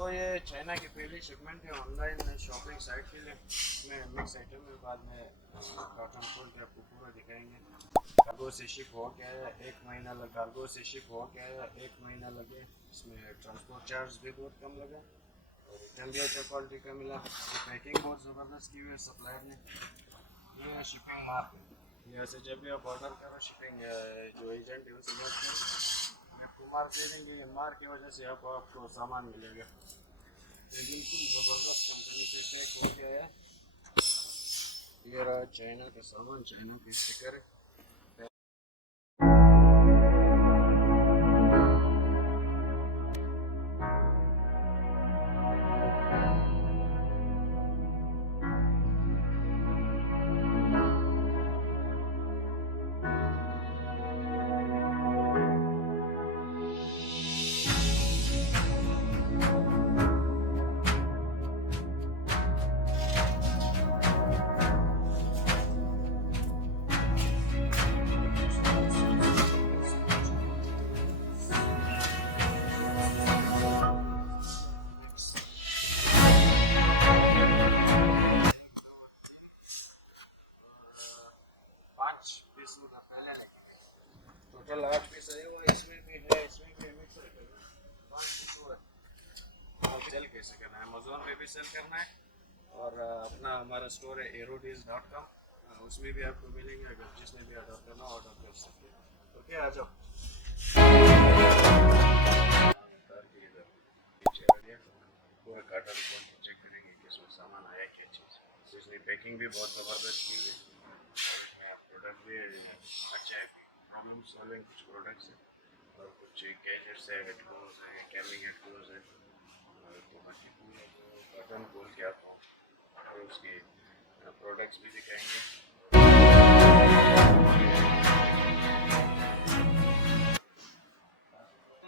तो ये चाइना की पहली शिपमेंट है ऑनलाइन शॉपिंग साइट के लिए। इसमें मिक्स आइटम है, बाद में कार्टन खोल के आपको पूरा दिखाएंगे। कार्गो से शिप हो गया है, 1 महीना लगा। कार्गो से शिप हो गया है, 1 महीना लगे। इसमें ट्रांसपोर्ट चार्ज भी बहुत कम लगा और रिटर्न भी अच्छा क्वालिटी का मिला। पैकिंग बहुत ज़बरदस्त की हुई है सप्लायर ने। ये शिपिंग मार्क है, जैसे जब भी आप ऑर्डर करो शिपिंग जो एजेंट है उनसे बात करो, आपको मार्क दे देंगे। ये मार्क की वजह से आपको सामान मिलेगा। ये बिल्कुल ज़बरदस्त कंपनी से पैक हो गया है। ये रहा चाइना का सामान, चाइना की स्टिकर है। टोटल 8 पीस आए हुआ, इसमें भी है, इसमें भी मिक्स है। 5 पीस हुआ। सेल कैसे करना है, अमेज़न पे भी सेल करना है और अपना हमारा स्टोर है aerodis.com, उसमें भी आपको मिलेंगे। अगर जिसने भी ऑर्डर करना ऑर्डर कर सकते हैं। ओके, आ जाओ। पूरा कार्टन खोल के चेक करेंगे कि इसमें सामान आया क्या चीज़। इसमें पैकिंग भी बहुत ज़बरदस्त की है। प्रोडक्ट भी अच्छा है, प्रॉब्लम सॉल्विंग कुछ प्रोडक्ट्स है और कुछ गैजेट्स है, हेडफोन्स है, कैमिंग हेडफोन्स है। तो बाकी पूरा जो बटन खोल के आपको और उसके प्रोडक्ट्स भी दिखाएंगे।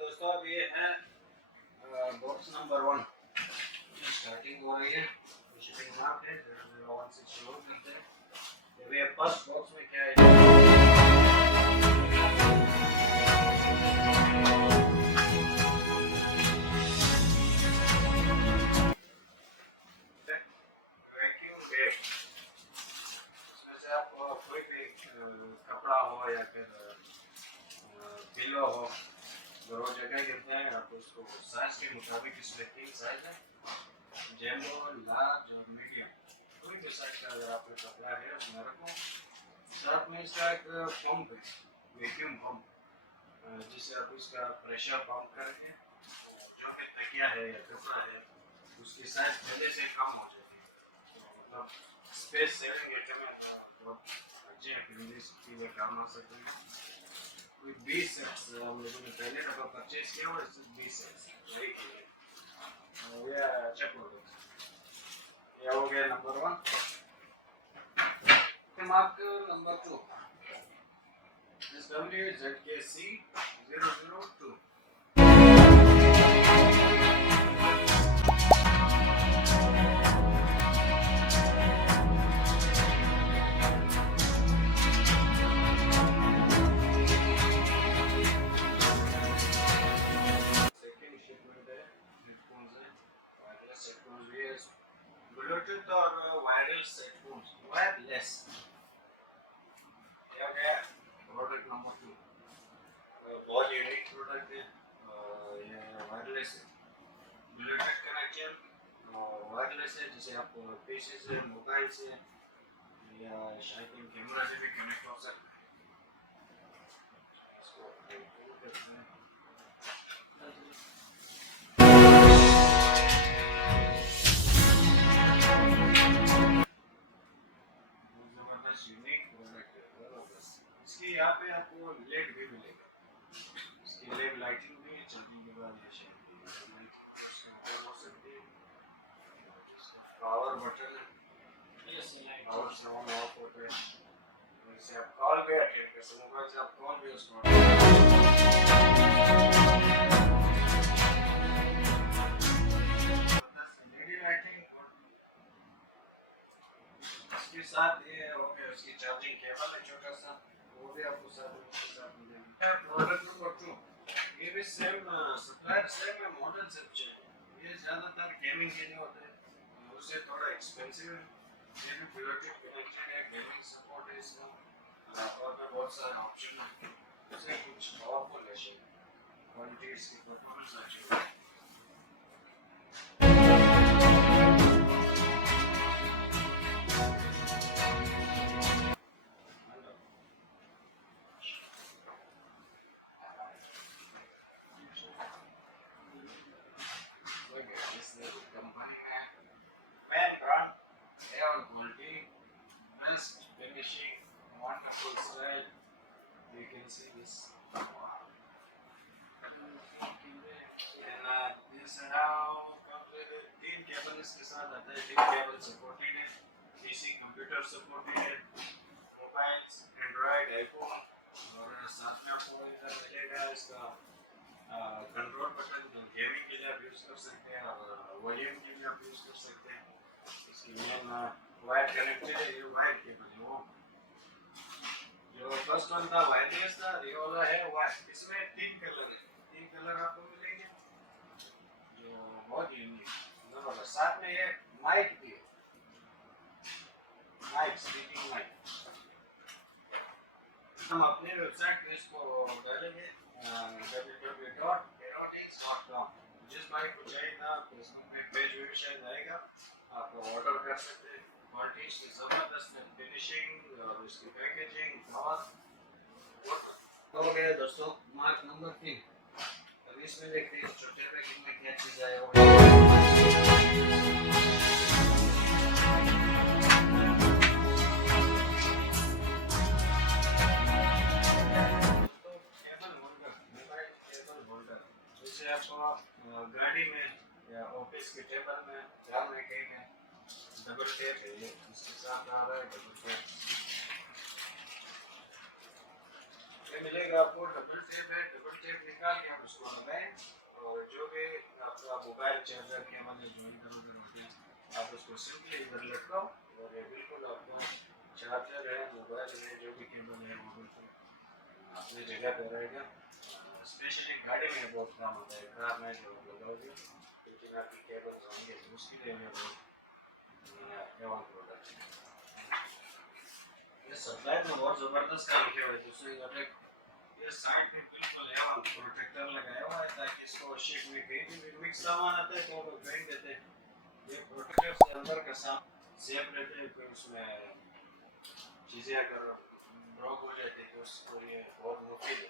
दोस्तों अब ये है बॉक्स नंबर 1, स्टार्टिंग हो रही है। शिपिंग मार्क है 001 से शुरू करते हैं। ये फर्स्ट बॉक्स में क्या है, वैक्यूम बैग। इसमें से आप कोई भी कपड़ा हो या फिर पिलो हो, जो जगह गिरता है, आप उसको साइज के मुताबिक, इसमें 3 साइज है, जैम्बो, लार्ज और मीडियम। कोई भी साइज का अगर आपका कपड़ा है उसमें रखो। साथ में इसका एक पंप है, वैक्यूम पंप, जिससे आप उसका प्रेशर पंप करके जो भी तकिया है या कपड़ा है उसकी साइज पहले से कम हो जाती है। तो मतलब स्पेस सेविंग आइटम है, बहुत अच्छे हैं, के लिए काम आ सकते हैं। कोई 20 सेट्स हम लोगों ने पहले डब्बा परचेज किया और इससे 20 सेट्स ये अच्छा प्रोडक्ट। ये हो गया number 1। Mark number 2, SWZKC002। Bluetooth और wireless headphones, wireless. Product number 2 बहुत यूनिक प्रोडक्ट है। ये वायरलेस है, ब्लूटूथ कनेक्शन वायरलेस है, जिसे आप पीसी से, मोबाइल से या शायद कैमरा से भी कनेक्ट हो सकते हैं। इसको करते हैं। यूनिक प्रोडक्ट है, जबरदस्त। इसकी यहाँ पे आपको लेड भी मिलेगा, इसकी लेड लाइटिंग भी चलने के बाद ये हो सकती है। पावर बटन है, पावर से ऑन ऑफ होता है। इससे आप कॉल भी अटेंड कर सकते, मोबाइल से आप कॉल भी उसको इसके साथ ये हो गया। उसकी चार्जिंग केबल है छोटा सा, वो भी आपको साथ मिलेगा। प्रोडक्ट नंबर 2, ये भी सेम सप्लायर, सेम है, मॉडल सब चेंज। ये ज़्यादातर गेमिंग के लिए होते हैं, उससे थोड़ा एक्सपेंसिव है। ये भी ब्लूटूथ कनेक्शन है, गेमिंग सपोर्ट है इसमें, और में बहुत सारे ऑप्शन हैं। उससे कुछ पावरफुल है, क्वालिटी इसकी परफॉर्मेंस अच्छी है। कंपनी में man brand air quality best finishing, wonderful style. You can see this. And this now completed तीन केबल इसके साथ आता है, तीन केबल सपोर्टेड है, PC कंप्यूटर सपोर्टेड है, मोबाइल्स एंड्रॉइड आईफोन, और साथ में आपको इधर मिलेगा इसका कंट्रोल बटन, जो गेमिंग के लिए आप यूज़ कर सकते हैं और वॉल्यूम के लिए आप यूज़ कर सकते हैं। इसकी मेन वायर कनेक्टेड है, ये वायर केबल है। वो जो फर्स्ट वन था वायरलेस था, ये वाला है वायर। इसमें तीन कलर है, तीन कलर आपको मिलेंगे जो बहुत यूनिक है। साथ में ये माइक भी है, माइक स्पीकिंग माइक। हम अपने वेबसाइट पे इसको डालेंगे www.aerolinks.com। जिस भाई को चाहिए था फेसबुक में पेज भी शायद आएगा, आप ऑर्डर कर सकते हैं। क्वालिटी इसकी ज़बरदस्त है, फिनिशिंग और इसकी पैकेजिंग बहुत हो गया दोस्तों। Mark number 3। अब इसमें देखते हैं छोटे पैकेज में क्या चीज़ आया होगा। आपको गाड़ी में या ऑफिस के टेबल में ध्यान रखेंगे, डबल टेप है ये, इसके साथ आ रहा है डबल टेप। ये मिलेगा आपको डबल टेप है, डबल टेप निकाल के आप उसको लगाएं, और जो भी आपका मोबाइल चार्जर केबल है जो इधर उधर होती है, आप उसको सिंपली इधर लटकाओ और ये बिल्कुल आपको चार्जर है, मोबाइल है, जो भी केबल है वो बिल्कुल अपनी जगह पर रहेगा। स्पेशली गाड़ी में बहुत काम होता है, कार में जो लगाओगे लेकिन आपकी केबल होंगे तो उसके लिए मैं बहुत एवन प्रोडक्ट है। ये सप्लाई में बहुत ज़बरदस्त काम किया हुआ है। दूसरी बात है, ये साइड पे बिल्कुल एवन प्रोटेक्टर लगाया हुआ है ताकि इसको शीट में कहीं भी मिक्स सामान आता है तो वो फेंक देते हैं। ये प्रोटेक्टर से अंदर का सामान सेफ रहते हैं, फिर उसमें चीज़ें अगर ब्लॉक हो जाती है तो उसको ये बहुत मुफीद है,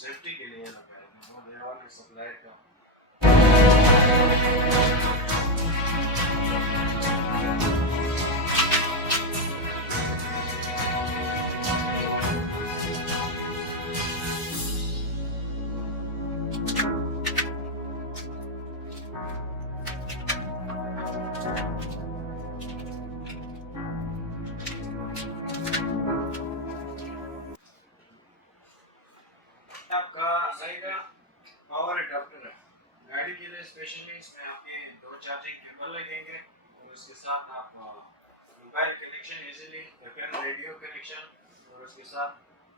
सेफ्टी के लिए लगाया है। वो एवन सप्लाई का आपका आएगा पावर अडाप्टर है गाड़ी के लिए स्पेशली। इसमें आपके दो चार्जिंग केबल लगेंगे और इसके साथ आप mobile connection easily, FM radio connection, और उसके साथ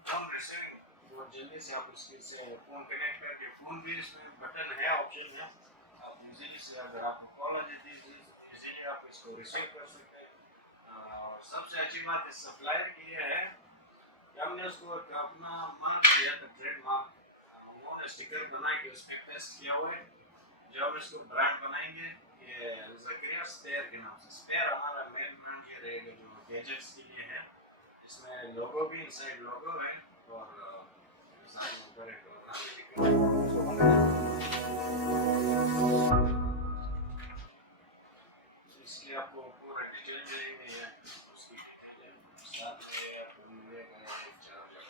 फोन रिसीविंग बहुत जल्दी से आप उसके से फोन कनेक्ट करके, फोन भी इसमें बटन है, ऑप्शन है, आप इजीली से अगर आपको कॉल आ जाती है इजीली आप इसको रिसीव कर सकते हैं। और सबसे अच्छी बात इस सप्लायर की ये है कि हमने उसको अपना मार्क दिया था, ट्रेड मार्क, उन्होंने स्टिकर बना के उसमें टेस्ट किया हुआ है। जब हम इसको ब्रांड बनाएंगे, ये ज़करिया स्पेयर के नाम से, स्पेयर हमारा मेन ब्रांड ये रहेगा जो गैजेट्स के लिए है। इसमें लोगो भी इनसाइड लोगो है और इसलिए आपको पूरा डिटेल देंगे या उसकी साथ में आपको मिलेगा चार्जर।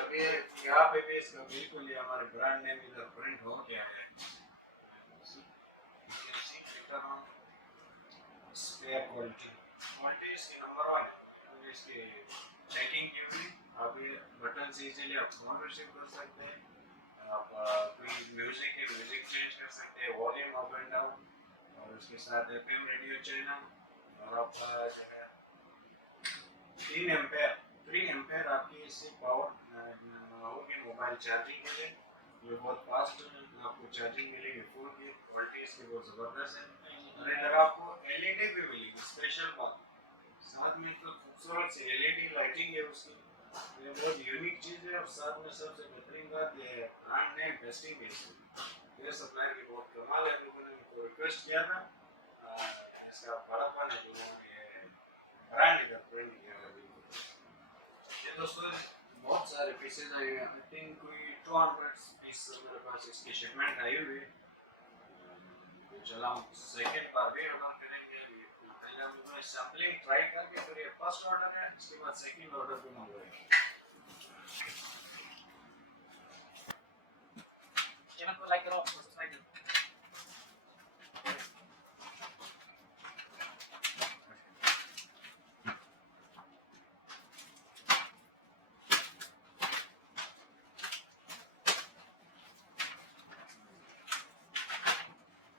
अभी यहाँ पे भी इसका बिल्कुल ही हमारे ब्रांड नेम इधर प्रिंट हो गया है। स्पेयर क्वालिटी इसकी नंबर 1 है, इसकी चेकिंग की हुई। आप ये बटन से इजीली आप फोन रिसीव कर सकते हैं, आप कोई म्यूजिक है म्यूजिक चेंज कर सकते हैं, वॉल्यूम अप एंड डाउन, और उसके साथ एफएम रेडियो चैनल, और आप जो है 3 एम्पेयर आपकी इससे पावर होगी मोबाइल चार्जिंग के लिए। ये बहुत फास्ट है, आपको चार्जिंग मिलेगी फोन की, क्वालिटी इसकी बहुत ज़बरदस्त है। और इधर आपको एलईडी भी मिलेगी स्पेशल बात, साथ में तो खूबसूरत सी एलईडी लाइटिंग है उसकी। ये बहुत यूनिक चीज़ है, और साथ में सबसे बेहतरीन बात ये है ब्रांड नेम टेस्टिंग है इसकी। ये सप्लायर की बहुत कमाल है, लोगों ने उनको रिक्वेस्ट किया था इसका बड़ापन है, जो ये ब्रांड का ब्रांड किया है। ये दोस्तों बहुत सारे पीसेज आए हैं, आई थिंक कोई 200 पीस मेरे पास इसकी शिपमेंट आई हुई है। तो चला सेकंड बार भी ऑर्डर करेंगे, पहले हम लोग सैम्पलिंग ट्राई करके फिर ये फर्स्ट ऑर्डर है, इसके बाद सेकंड ऑर्डर भी मंगवाएंगे। चैनल को लाइक करो, सब्सक्राइब करो।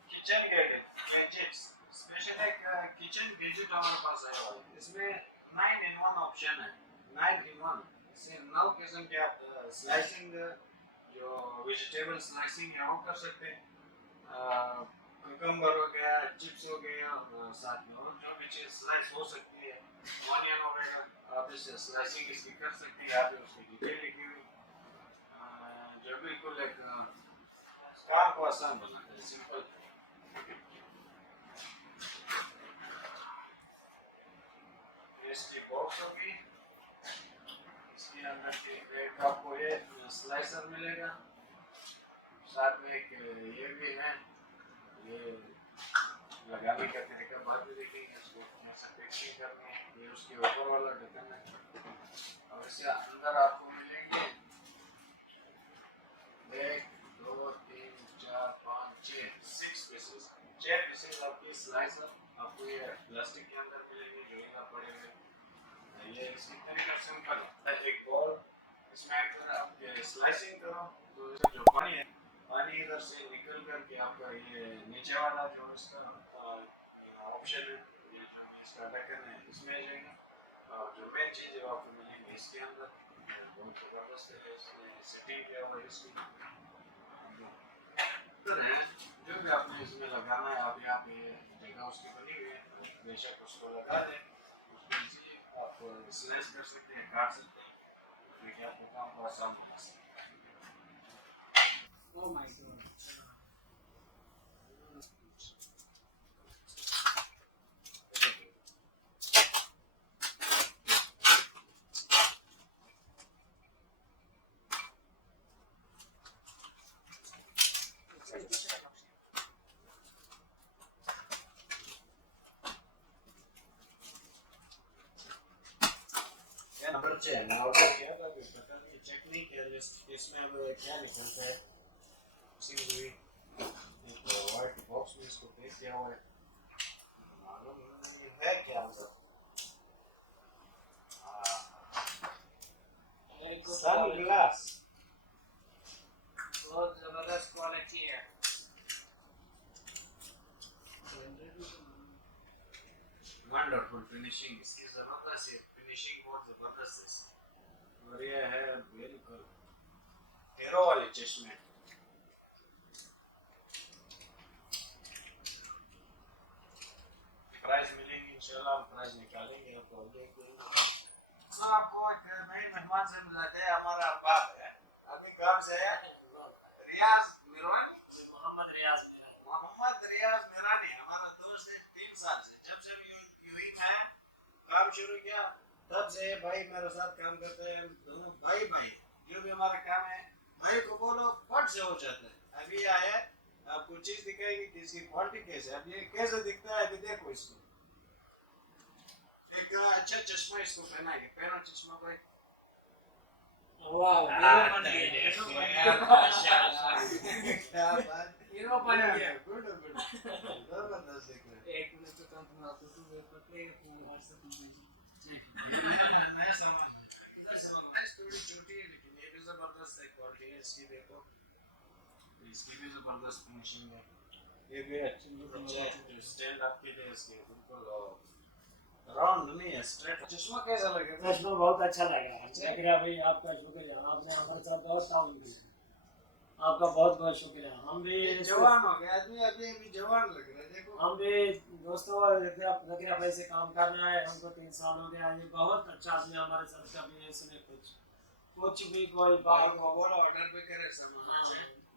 किचन गैजेट्स स्पेशल एक किचन गैजेट हमारे पास है, इसमें 9 in 1 ऑप्शन है, 9 in 1। इससे 9 किस्म के आप स्लाइसिंग, जो वेजिटेबल स्लाइसिंग है वो कर सकते हैं। कुकम्बर हो गया, चिप्स हो गया, साथ में और जो भी चीज़ स्लाइस हो सकती है, ऑनियन हो गया, आप इससे स्लाइसिंग इसकी कर सकते हैं। आप उसकी डिटेल लिखी हुई जो बिल्कुल एक काम को आसान बनाता है, सिंपल। इसकी बॉक्स होगी, इसके अंदर एक आपको ये स्लाइसर मिलेगा, साथ में एक ये भी है, ये लगाने का तरीका बाद में देखेंगे। इसको ऐसा पैकिंग करनी है, ये उसके ऊपर वाला ढक्कन है, और इसके अंदर आपको मिलेंगे 1 2 3 4 5 6 पीसेस, 6 पीसेस आपकी स्लाइसर आपको ये प्लास्टिक के अंदर मिलेंगे, लगेगा पड़े हुए। ये इसकी तरीका सिंपल है, एक बॉल इसमें अगर आप स्लाइसिंग करो तो जो पानी है, पानी इधर से निकल करके आपका ये नीचे वाला जो इसका ऑप्शन है, ये जो इसका ढक्कन है इसमें जाएगा, और जो मेन चीज़ है वो आपको मिलेंगे इसके अंदर। बहुत ज़बरदस्त है, इसमें सेटिंग किया हुआ है इसकी, जो भी आपने इसमें लगाना है आप यहाँ पे जगह उसकी बनी हुई है, बेशक उसको लगा दें, उसको आप स्लाइस कर सकते हैं, काट सकते हैं, देखिए आपको काम को आसान बना सकते हैं। ओह माय गॉड, नंबर चाहिए ना, ऑर्डर किया था अभी पता नहीं, चेक नहीं किया लिस्ट, इसमें अब क्या निकलता है। उसी एक वाइट बॉक्स में इसको पैक किया हुआ है, मालूम नहीं है क्या अंदर। सनग्लास बहुत जबरदस्त क्वालिटी है, वंडरफुल फिनिशिंग इसकी, जबरदस्त है फिनिशिंग, बहुत जबरदस्त है। और ये है बिल्कुल हीरो वाले चश्मे, प्राइस मिलेंगे इंशाल्लाह, हम प्राइस निकालेंगे आपको। आपको एक नए मेहमान से मिलाते हैं, हमारा बाप है, अभी काम से आया रियाज मिरोन, मोहम्मद रियाज मेरानी, हमारा दोस्त है 3 साल से, जब से यूही में काम शुरू किया तब से भाई मेरे साथ काम करते हैं, दोनों भाई भाई, जो भी हमारा काम है भाई को बोलो फट से हो जाता है। अभी आया आपको चीज दिखाएगी कि इसकी क्वालिटी कैसे है। अब ये कैसे दिखता है, अभी देखो इसको, एक अच्छा चश्मा इसको पहनाएंगे, पहनो चश्मा भाई। वाह क्या बात, हीरो बन गया, गुड जबरदस्त दिख रहा है। एक मिनट तो कम ना तो तू पकड़े व्हाट्सएप में नया सामान इधर सामान थोड़ी छोटी है, लेकिन ये भी जबरदस्त है, क्वालिटी है इसकी देखो, इसकी भी जबरदस्त फिनिशिंग है, ये भी अच्छी स्टैंड आपके लिए इसके बिल्कुल राउंड नहीं है, स्ट्रेट। चश्मा कैसा लगा? चश्मा बहुत अच्छा लगा, शुक्रिया भाई आपका, शुक्रिया, आपने हमारे साथ बहुत काम किया। आपका बहुत बहुत शुक्रिया। हम भी जवान हो गया आदमी, अभी अभी जवान लग रहा है देखो। हम भी दोस्तों जकीरा भाई से काम कर रहे हैं, हमको 3 साल हो गया। ये बहुत अच्छा आदमी हमारे साथ, कभी इसने कुछ भी कोई बात बोलो ऑर्डर पे करे सामान से।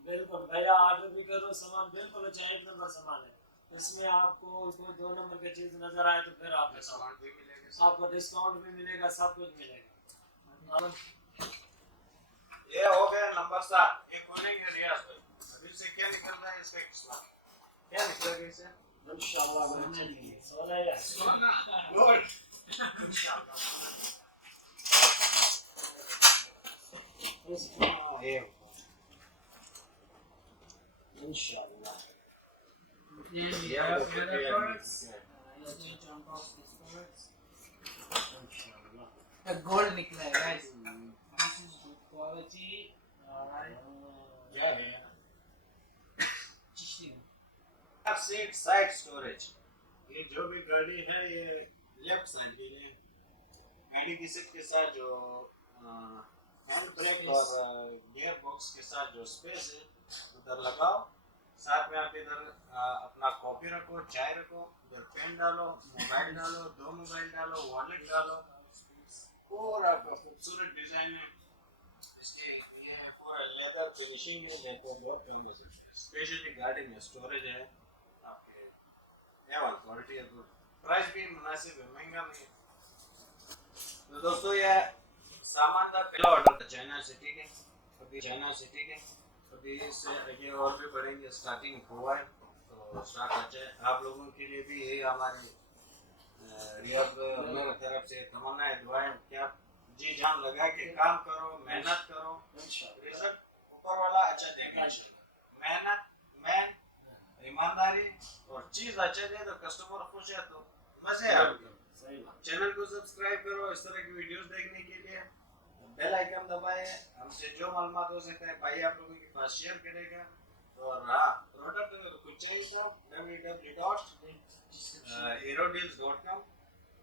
बिल्कुल भैया, ऑर्डर भी करो, सामान बिल्कुल अच्छा 1 नंबर सामान है। इसमें आपको कोई 2 नंबर की चीज नजर आए तो फिर आप सामान भी मिलेगा, आपको डिस्काउंट भी मिलेगा, सब कुछ मिलेगा। ये हो गया नंबर 7। ये खोलेंगे रियाज भाई, अभी से क्या निकल रहा है इसका एक्स्ट्रा, क्या निकलेगा इसे? इंशाल्लाह सोना है, गोल्ड इंशाल्लाह। ये इंशाल्लाह गोल्ड निकला है guys. This is good quality. क्या है? Seat side storage. ये जो भी गाड़ी है ये लेफ्ट साइड की है, गाड़ी की सीट के साथ जो हैंड ब्रेक और गियर बॉक्स के साथ जो स्पेस है उधर लगाओ। साथ में आप इधर अपना कॉफी रखो, चाय रखो, इधर पेन डालो, मोबाइल डालो, 2 मोबाइल डालो, वॉलेट डालो। पूरा खूबसूरत डिजाइन है इसके। ये पूरा लेदर फिनिशिंग है, देखो बहुत फेमस है। स्पेशली गाड़ी में स्टोरेज है आपके, A1 क्वालिटी है, गुड प्राइस भी मुनासिब है, महंगा नहीं है। तो दोस्तों ये सामान का पहला ऑर्डर था चाइना से, ठीक है। अभी चाइना से, ठीक है, अभी इससे आगे और भी बढ़ेंगे, स्टार्टिंग हुआ है तो स्टार्ट अच्छा है। आप लोगों के लिए भी यही हमारी रियाज मेरे तरफ से तमन्ना है, दुआएं कि आप जी जान लगा के काम करो, मेहनत करो, रिजल्ट ऊपर वाला अच्छा देगा। मेहनत मेन ईमानदारी और चीज अच्छा दे तो कस्टमर खुश है तो मजे है आपके। चैनल को सब्सक्राइब करो इस तरह की वीडियोस देखने के लिए, बेल आइकन दबाए। हमसे जो मालूमात हो सकता है भाई आप लोगों के पास शेयर करेगा। और हाँ, प्रोडक्ट अगर कुछ चाहिए तो www.aerodeals.com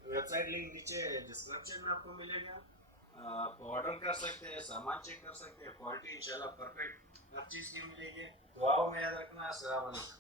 वेबसाइट लिंक नीचे डिस्क्रिप्शन में आपको मिलेगा। आप ऑर्डर कर सकते हैं, सामान चेक कर सकते हैं, क्वालिटी इंशाल्लाह परफेक्ट हर चीज़ की मिलेगी। दुआओं में याद रखना। अस्सलाम वालेकुम।